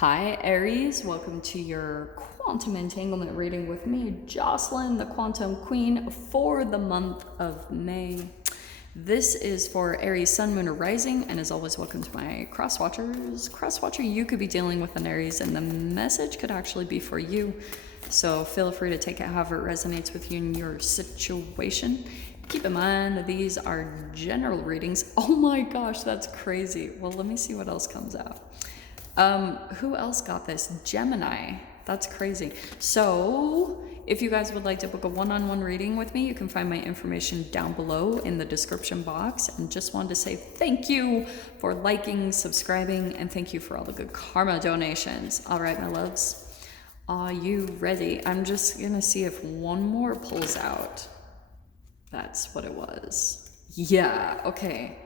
Hi Aries, welcome to your quantum entanglement reading with me, Jocelyn, the quantum queen, for the month of May. This is for Aries, Sun, Moon, or Rising, and as always, welcome to my cross watchers. Cross watcher, you could be dealing with an Aries, and the message could actually be for you. So feel free to take it however it resonates with you in your situation. Keep in mind that these are general readings. Oh my gosh, that's crazy. Well, let me see what else comes out. Who else got this? Gemini. That's crazy. So if you guys would like to book a one-on-one reading with me, you can find my information down below in the description box. And just wanted to say thank you for liking, subscribing, and thank you for all the good karma donations. All right, my loves, are you ready? I'm just gonna see if one more pulls out. That's what it was. Yeah, okay.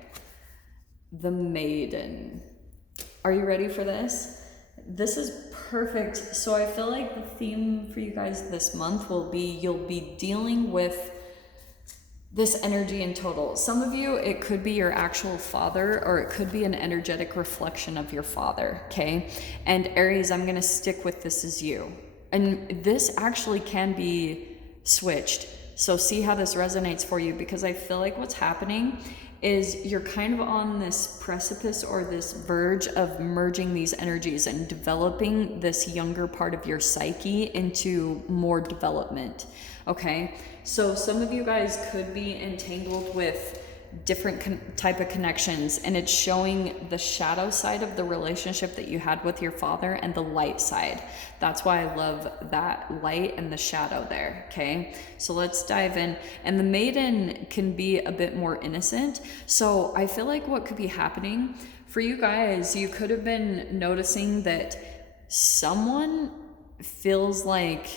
The Maiden. Are you ready for this? This is perfect. So I feel like the theme for you guys this month will be you'll be dealing with this energy in total. Some of you, it could be your actual father, or it could be an energetic reflection of your father, okay? And Aries, I'm gonna stick with this as you. And this actually can be switched. So see how this resonates for you, because I feel like what's happening is you're kind of on this precipice or this verge of merging these energies and developing this younger part of your psyche into more development, okay? So some of you guys could be entangled with different type of connections, and it's showing the shadow side of the relationship that you had with your father and the light side. That's why I love that light and the shadow there, okay? So let's dive in. And the Maiden can be a bit more innocent. So I feel like what could be happening for you guys, you could have been noticing that someone feels like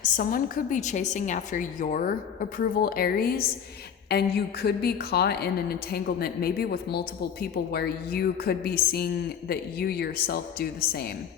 someone could be chasing after your approval, Aries, and you could be caught in an entanglement, maybe with multiple people, where you could be seeing that you yourself do the same,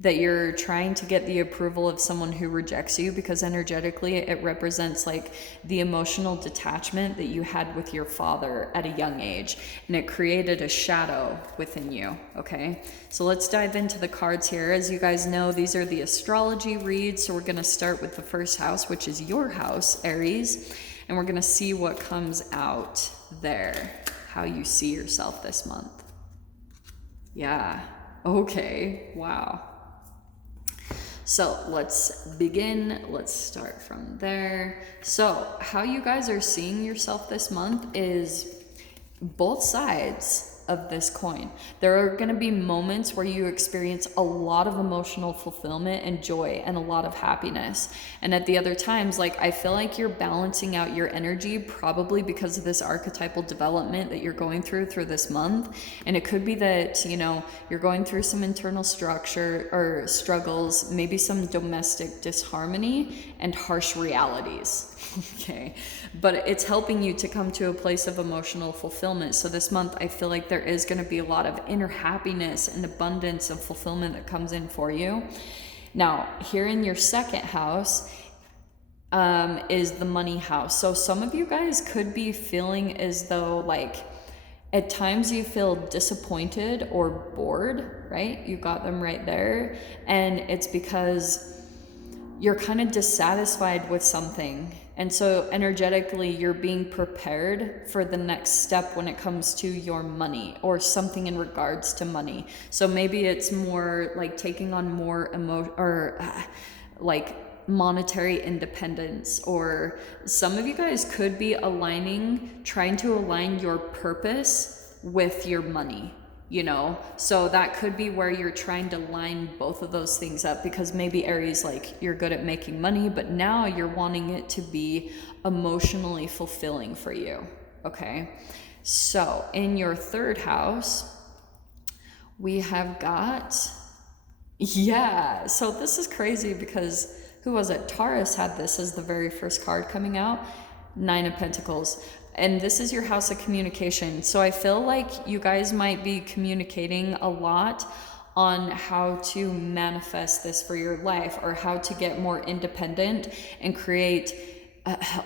that you're trying to get the approval of someone who rejects you, because energetically it represents like the emotional detachment that you had with your father at a young age, and it created a shadow within you, okay? So let's dive into the cards here. As you guys know, these are the astrology reads, so we're gonna start with the first house, which is your house, Aries, and we're gonna see what comes out there, how you see yourself this month. Yeah, okay, wow. So let's begin. Let's start from there. So how you guys are seeing yourself this month is both sides of this coin. There are going to be moments where you experience a lot of emotional fulfillment and joy and a lot of happiness. And at the other times, like, I feel like you're balancing out your energy, probably because of this archetypal development that you're going through this month. And it could be that, you know, you're going through some internal structure or struggles, maybe some domestic disharmony and harsh realities. Okay, but it's helping you to come to a place of emotional fulfillment. So this month, I feel like there is going to be a lot of inner happiness and abundance and fulfillment that comes in for you. Now, here in your second house is the money house. So some of you guys could be feeling as though, like, at times you feel disappointed or bored, right? You got them right there. And it's because you're kind of dissatisfied with something. And so energetically, you're being prepared for the next step when it comes to your money or something in regards to money. So maybe it's more like taking on more like monetary independence, or some of you guys could be trying to align your purpose with your money. You know, so that could be where you're trying to line both of those things up, because maybe Aries, like, you're good at making money, but now you're wanting it to be emotionally fulfilling for you, okay? So in your third house, we have got, yeah, so this is crazy because who was it? Taurus had this as the very first card coming out, 9 of Pentacles. And this is your house of communication. So I feel like you guys might be communicating a lot on how to manifest this for your life, or how to get more independent and create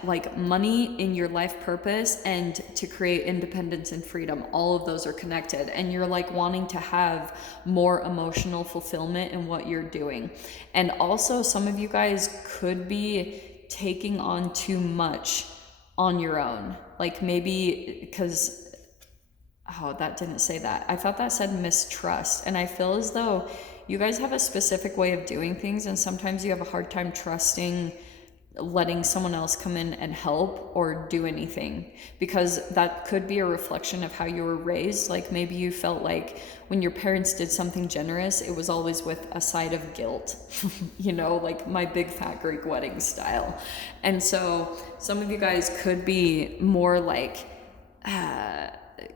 like money in your life purpose and to create independence and freedom. All of those are connected, and you're like wanting to have more emotional fulfillment in what you're doing. And also some of you guys could be taking on too much on your own, like maybe because, oh, that didn't say that. I thought that said mistrust, and I feel as though you guys have a specific way of doing things, and sometimes you have a hard time trusting letting someone else come in and help or do anything, because that could be a reflection of how you were raised. Like maybe you felt like when your parents did something generous, it was always with a side of guilt, you know, like my big fat Greek wedding style. And so some of you guys could be more like,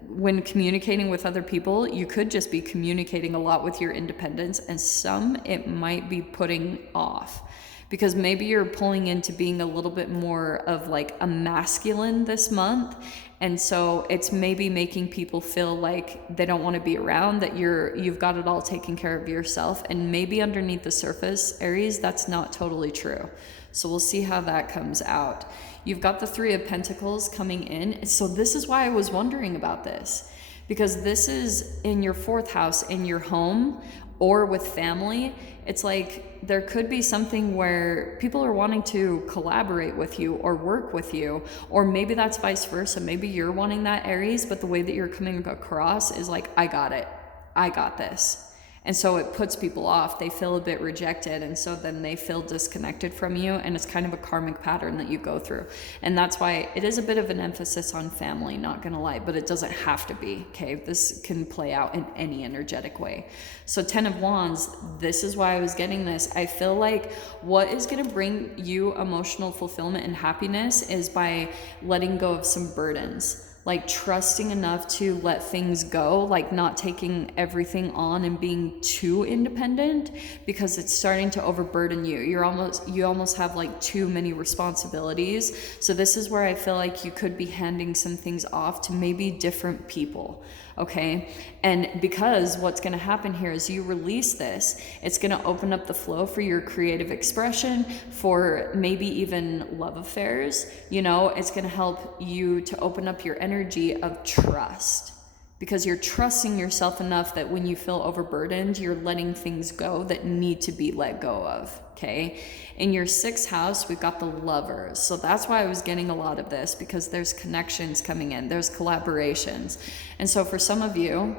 when communicating with other people, you could just be communicating a lot with your independence, and some it might be putting off, because maybe you're pulling into being a little bit more of like a masculine this month. And so it's maybe making people feel like they don't want to be around, that you've got it all taken care of yourself. And maybe underneath the surface, Aries, that's not totally true. So we'll see how that comes out. You've got the Three of Pentacles coming in. So this is why I was wondering about this, because this is in your 4th house, in your home or with family. It's like there could be something where people are wanting to collaborate with you or work with you, or maybe that's vice versa. Maybe you're wanting that, Aries, but the way that you're coming across is like, I got it, I got this. And so it puts people off. They feel a bit rejected, and so then they feel disconnected from you, and it's kind of a karmic pattern that you go through. And that's why it is a bit of an emphasis on family, not gonna lie, but it doesn't have to be, okay? This can play out in any energetic way. So 10 of Wands, this is why I was getting this. I feel like what is gonna bring you emotional fulfillment and happiness is by letting go of some burdens. Like trusting enough to let things go, like not taking everything on and being too independent, because it's starting to overburden you. You almost have like too many responsibilities. So this is where I feel like you could be handing some things off to maybe different people. Okay. And because what's going to happen here is you release this, it's going to open up the flow for your creative expression, for maybe even love affairs. You know, it's going to help you to open up your energy of trust, because you're trusting yourself enough that when you feel overburdened, you're letting things go that need to be let go of. Okay. In your 6th house, we've got the Lovers. So that's why I was getting a lot of this, because there's connections coming in, there's collaborations. And so for some of you,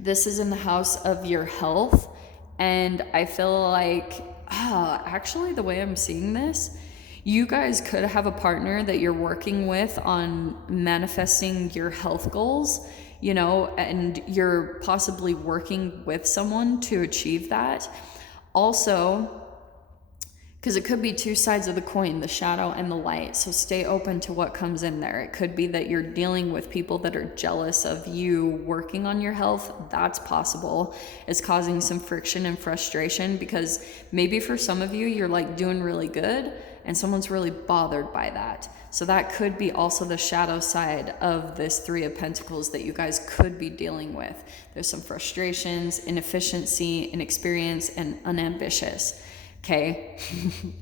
this is in the house of your health. And I feel like, actually the way I'm seeing this, you guys could have a partner that you're working with on manifesting your health goals, you know, and you're possibly working with someone to achieve that. Also, because it could be two sides of the coin, the shadow and the light. So stay open to what comes in there. It could be that you're dealing with people that are jealous of you working on your health. That's possible. It's causing some friction and frustration, because maybe for some of you, you're like doing really good and someone's really bothered by that. So that could be also the shadow side of this Three of Pentacles that you guys could be dealing with. There's some frustrations, inefficiency, inexperience, and unambitious. Okay.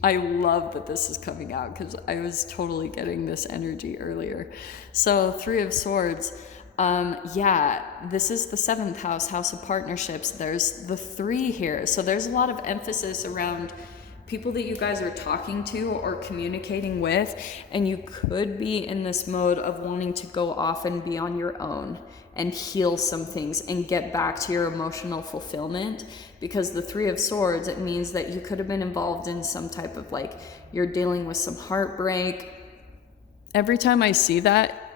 I love that this is coming out, because I was totally getting this energy earlier. So Three of Swords. This is the 7th house, house of partnerships. There's the 3 here. So there's a lot of emphasis around people that you guys are talking to or communicating with, and you could be in this mode of wanting to go off and be on your own and heal some things and get back to your emotional fulfillment. Because the 3 of Swords, it means that you could have been involved in some type of, like, you're dealing with some heartbreak. Every time I see that,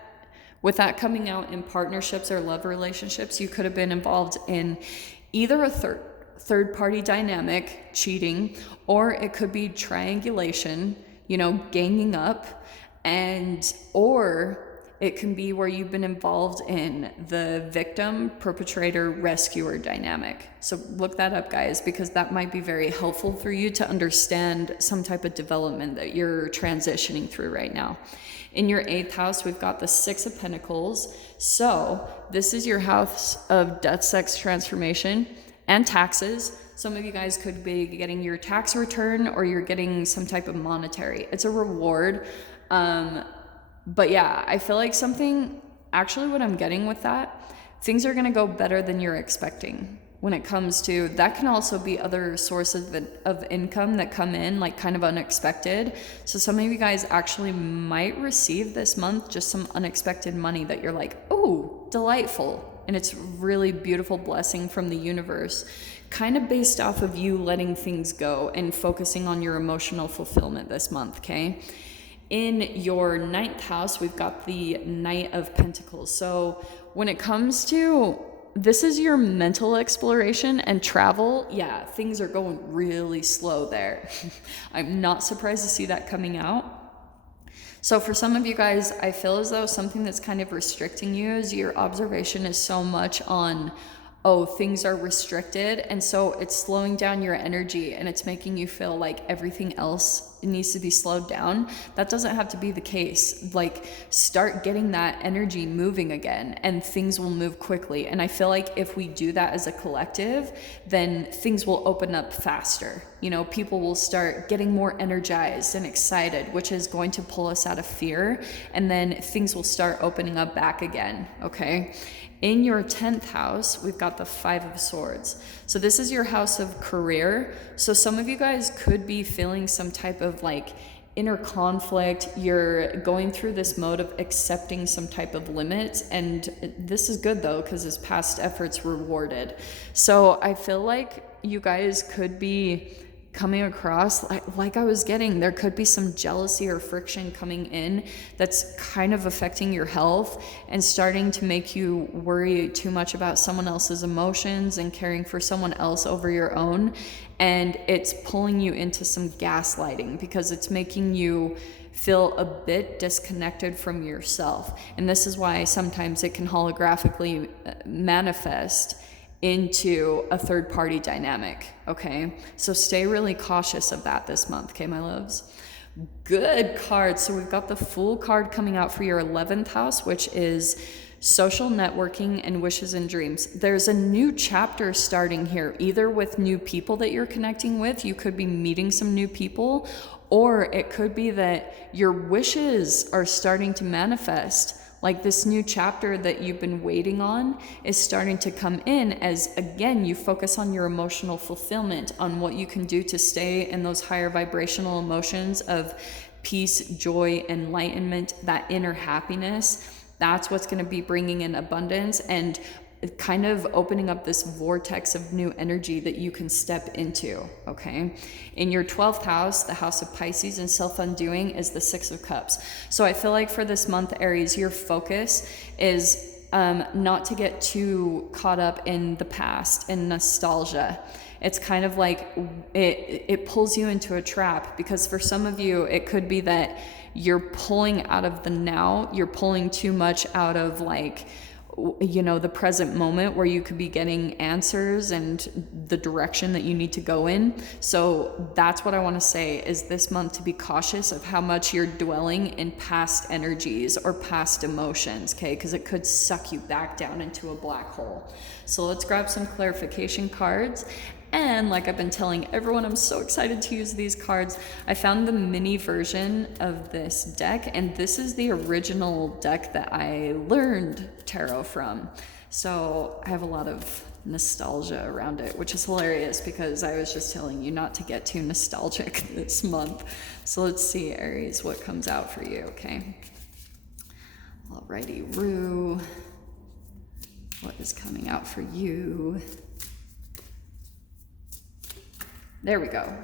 with that coming out in partnerships or love relationships, you could have been involved in either a third party dynamic, cheating, or it could be triangulation, you know, ganging up, or it can be where you've been involved in the victim, perpetrator, rescuer dynamic. So look that up, guys, because that might be very helpful for you to understand some type of development that you're transitioning through right now. In your 8th house, we've got the 6 of Pentacles. So this is your house of death, sex, transformation, and taxes. Some of you guys could be getting your tax return, or you're getting some type of monetary. It's a reward. But yeah, I feel like something, actually what I'm getting with that, things are going to go better than you're expecting. When it comes to that, can also be other sources of income that come in like kind of unexpected. So some of you guys actually might receive this month just some unexpected money that you're like, oh, delightful. And it's really beautiful blessing from the universe, kind of based off of you letting things go and focusing on your emotional fulfillment this month, okay? In your 9th house, we've got the Knight of Pentacles. So when it comes to, this is your mental exploration and travel. Yeah, things are going really slow there. I'm not surprised to see that coming out. So for some of you guys, I feel as though something that's kind of restricting you is your observation is so much on, oh, things are restricted. And so it's slowing down your energy and it's making you feel like everything else needs to be slowed down. That doesn't have to be the case. Like, start getting that energy moving again and things will move quickly. And I feel like if we do that as a collective, then things will open up faster. You know, people will start getting more energized and excited, which is going to pull us out of fear. And then things will start opening up back again. Okay. In your 10th house, we've got the 5 of Swords. So this is your house of career. So some of you guys could be feeling some type of like inner conflict. You're going through this mode of accepting some type of limits. And this is good though, because his past efforts rewarded. So I feel like you guys could be coming across, like I was getting, there could be some jealousy or friction coming in that's kind of affecting your health and starting to make you worry too much about someone else's emotions and caring for someone else over your own. And it's pulling you into some gaslighting because it's making you feel a bit disconnected from yourself. And this is why sometimes it can holographically manifest into a third party dynamic, okay? So stay really cautious of that this month, okay, my loves? Good card. So we've got the Fool card coming out for your 11th house, which is social networking and wishes and dreams. There's a new chapter starting here, either with new people that you're connecting with. You could be meeting some new people, or it could be that your wishes are starting to manifest. Like this new chapter that you've been waiting on is starting to come in as, again, you focus on your emotional fulfillment, on what you can do to stay in those higher vibrational emotions of peace, joy, enlightenment, that inner happiness. That's what's going to be bringing in abundance and kind of opening up this vortex of new energy that you can step into, okay? In your 12th house, the house of Pisces and self-undoing, is the 6 of Cups. So I feel like for this month, Aries, your focus is not to get too caught up in the past and nostalgia. It's kind of like it pulls you into a trap, because for some of you, it could be that you're pulling out of the now, you're pulling too much out of like, you know, the present moment where you could be getting answers and the direction that you need to go in. So that's what I want to say, is this month to be cautious of how much you're dwelling in past energies or past emotions, okay? Because it could suck you back down into a black hole. So let's grab some clarification cards. And like I've been telling everyone, I'm so excited to use these cards. I found the mini version of this deck, and this is the original deck that I learned tarot from. So I have a lot of nostalgia around it, which is hilarious because I was just telling you not to get too nostalgic this month. So let's see, Aries, what comes out for you, okay? Alrighty, Rue, what is coming out for you? There we go.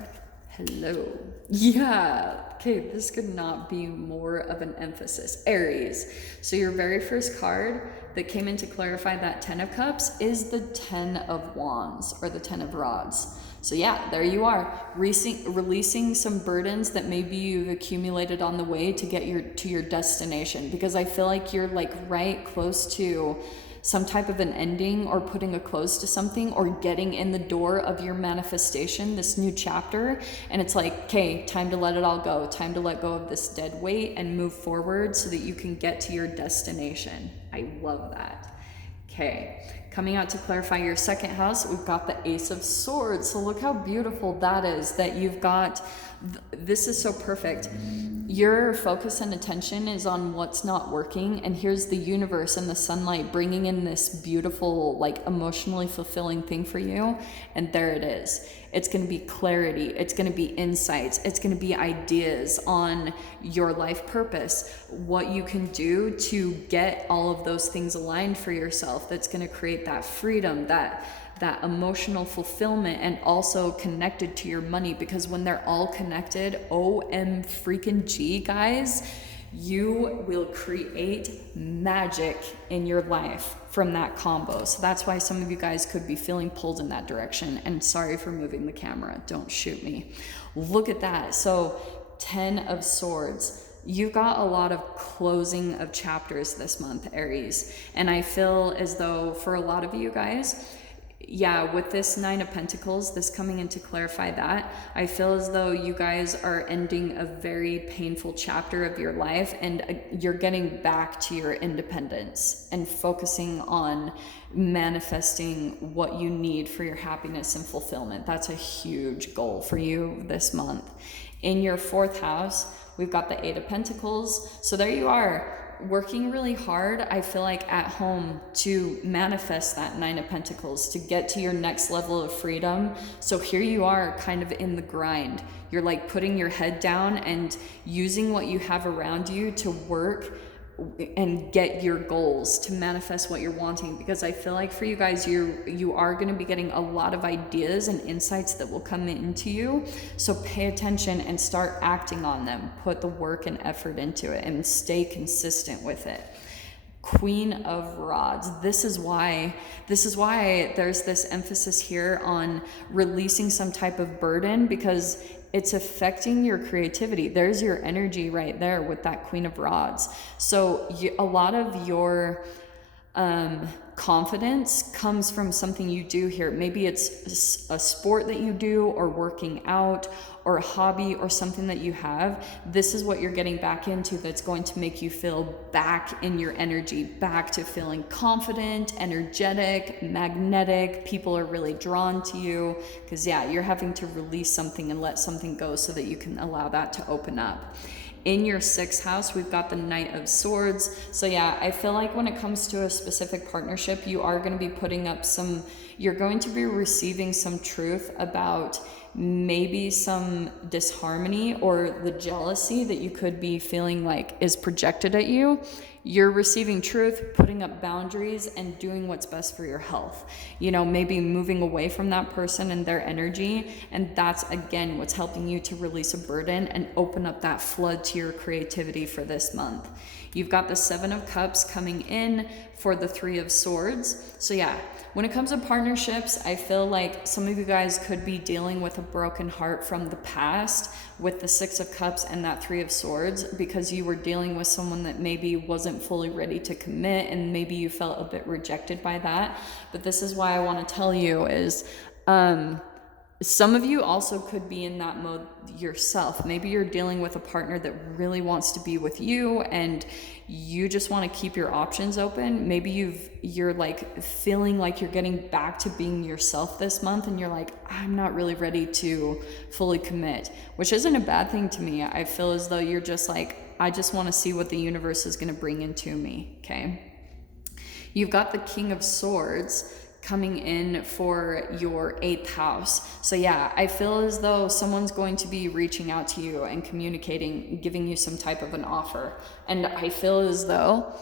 Hello. Yeah. Okay, this could not be more of an emphasis. Aries. So your very first card that came in to clarify that 10 of Cups is the 10 of Wands, or the 10 of Rods. So yeah, there you are, releasing some burdens that maybe you've accumulated on the way to get to your destination, because I feel like you're like right close to some type of an ending, or putting a close to something, or getting in the door of your manifestation, this new chapter. And it's like, okay, time to let it all go, time to let go of this dead weight and move forward so that you can get to your destination. I love that. Okay, Coming out to clarify your second house, we've got the Ace of Swords. So look how beautiful that is, that you've got, this is so perfect. Your focus and attention is on what's not working, and here's the universe and the sunlight bringing in this beautiful, like emotionally fulfilling thing for you, and there it is. It's going to be clarity, it's going to be insights, it's going to be ideas on your life purpose, what you can do to get all of those things aligned for yourself. That's going to create that freedom, that emotional fulfillment, and also connected to your money, because when they're all connected, OM freaking G, guys, you will create magic in your life from that combo. So that's why some of you guys could be feeling pulled in that direction. And sorry for moving the camera, don't shoot me. Look at that. So 10 of Swords. You've got a lot of closing of chapters this month, Aries. And I feel as though for a lot of you guys, yeah, with this 9 of Pentacles, this coming in to clarify that, I feel as though you guys are ending a very painful chapter of your life, and you're getting back to your independence and focusing on manifesting what you need for your happiness and fulfillment. That's a huge goal for you this month. In your 4th house, we've got the 8 of Pentacles. So there you are, working really hard, I feel like, at home to manifest that 9 of Pentacles, to get to your next level of freedom. So here you are kind of in the grind. You're like putting your head down and using what you have around you to work and get your goals, to manifest what you're wanting. Because I feel like for you guys, you are going to be getting a lot of ideas and insights that will come into you. So pay attention and start acting on them. Put the work and effort into it and stay consistent with it. Queen of Rods. This is why there's this emphasis here on releasing some type of burden, because it's affecting your creativity. There's your energy right there with that Queen of Rods. So a lot of your confidence comes from something you do here. Maybe it's a sport that you do, or working out, or a hobby, or something that you have. This is what you're getting back into, that's going to make you feel back in your energy, back to feeling confident, energetic, magnetic. People are really drawn to you because, yeah, you're having to release something and let something go so that you can allow that to open up. In your 6th house, we've got the Knight of Swords. So yeah, I feel like when it comes to a specific partnership, you are going to be putting up you're going to be receiving some truth about maybe some disharmony or the jealousy that you could be feeling like is projected at you. You're receiving truth, putting up boundaries, and doing what's best for your health. Maybe moving away from that person and their energy. And that's, again, what's helping you to release a burden and open up that flood to your creativity for this month. You've got the 7 of Cups coming in for the 3 of Swords. So yeah, when it comes to partnerships, I feel like some of you guys could be dealing with a broken heart from the past with the 6 of Cups and that 3 of Swords, because you were dealing with someone that maybe wasn't fully ready to commit, and maybe you felt a bit rejected by that. But this is why I want to tell you is, some of you also could be in that mode yourself. Maybe you're dealing with a partner that really wants to be with you, and you just want to keep your options open. Maybe you're like feeling like you're getting back to being yourself this month, and you're like, I'm not really ready to fully commit, which isn't a bad thing to me. I feel as though you're just like, I just want to see what the universe is going to bring into me. Okay. You've got the King of Swords coming in for your 8th house. So yeah, I feel as though someone's going to be reaching out to you and communicating, giving you some type of an offer. And I feel as though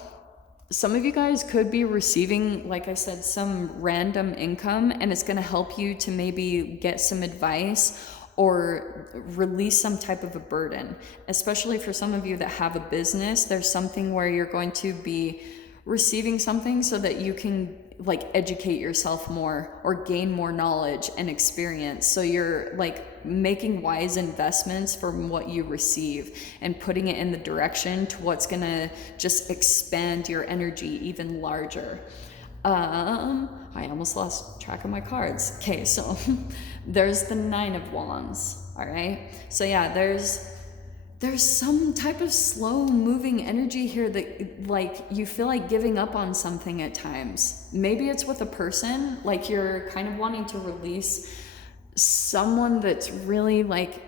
some of you guys could be receiving, like I said, some random income, and it's going to help you to maybe get some advice or release some type of a burden. Especially for some of you that have a business, there's something where you're going to be receiving something so that you can like educate yourself more or gain more knowledge and experience. So you're like making wise investments from what you receive and putting it in the direction to what's gonna just expand your energy even larger. I almost lost track of my cards. Okay, so there's the 9 of Wands. All right, so yeah, there's there's some type of slow moving energy here that like you feel like giving up on something at times. Maybe it's with a person, like you're kind of wanting to release someone that's really like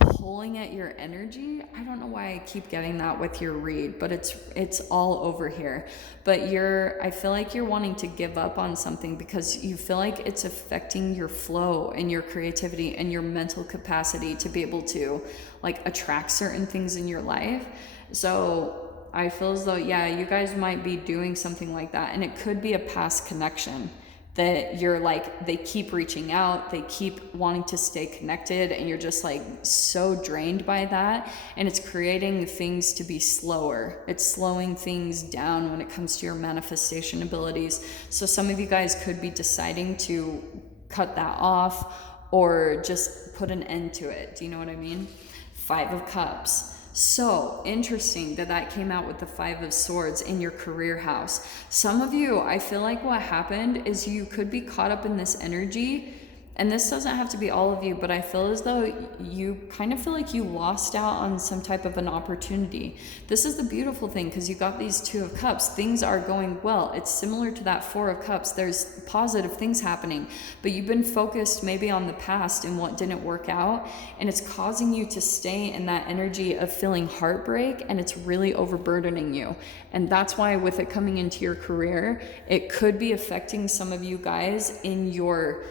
pulling at your energy. I don't know why I keep getting that with your read, but it's all over here. But I feel like you're wanting to give up on something because you feel like it's affecting your flow and your creativity and your mental capacity to be able to like attract certain things in your life. So I feel as though, yeah, you guys might be doing something like that, and it could be a past connection that you're like, they keep reaching out, they keep wanting to stay connected, and you're just like so drained by that, and it's creating things to be slower. It's slowing things down when it comes to your manifestation abilities. So some of you guys could be deciding to cut that off or just put an end to it. Do you know what I mean? 5 of Cups. So interesting that came out with the 5 of Swords in your career house. Some of you, I feel like what happened is you could be caught up in this energy, and this doesn't have to be all of you, but I feel as though you kind of feel like you lost out on some type of an opportunity. This is the beautiful thing, because you got these 2 of Cups. Things are going well. It's similar to that 4 of Cups. There's positive things happening, but you've been focused maybe on the past and what didn't work out, and it's causing you to stay in that energy of feeling heartbreak, and it's really overburdening you. And that's why with it coming into your career, it could be affecting some of you guys in your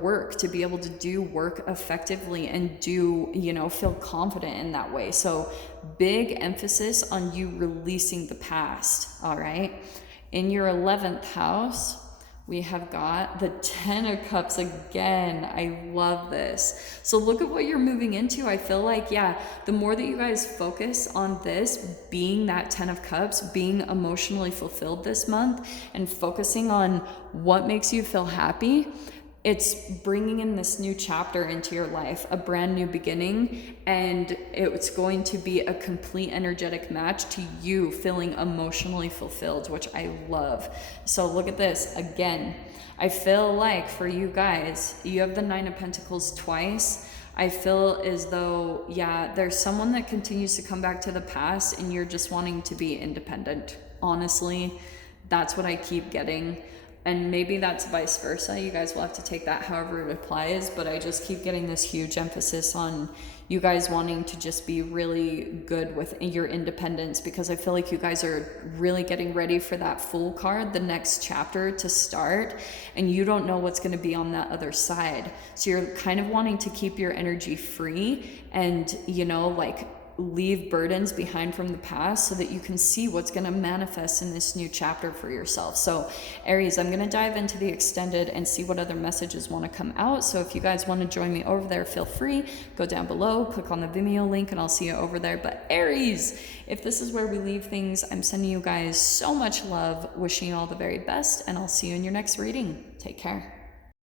work, to be able to do work effectively and feel confident in that way. So big emphasis on you releasing the past. All right. In your 11th house, we have got the 10 of Cups again. I love this. So look at what you're moving into. I feel like, yeah, the more that you guys focus on this being that 10 of Cups, being emotionally fulfilled this month and focusing on what makes you feel happy, it's bringing in this new chapter into your life, a brand new beginning, and it's going to be a complete energetic match to you feeling emotionally fulfilled, which I love. So look at this again. I feel like for you guys, you have the 9 of Pentacles twice. I feel as though, yeah, there's someone that continues to come back to the past and you're just wanting to be independent. Honestly, that's what I keep getting. And maybe that's vice versa. You guys will have to take that however it applies, but I just keep getting this huge emphasis on you guys wanting to just be really good with your independence, because I feel like you guys are really getting ready for that Fool card, the next chapter to start, and you don't know what's going to be on that other side. So you're kind of wanting to keep your energy free and, leave burdens behind from the past so that you can see what's going to manifest in this new chapter for yourself. So Aries, I'm going to dive into the extended and see what other messages want to come out. So if you guys want to join me over there, feel free, go down below, click on the Vimeo link, and I'll see you over there. But Aries, if this is where we leave things, I'm sending you guys so much love, wishing you all the very best, and I'll see you in your next reading. Take care.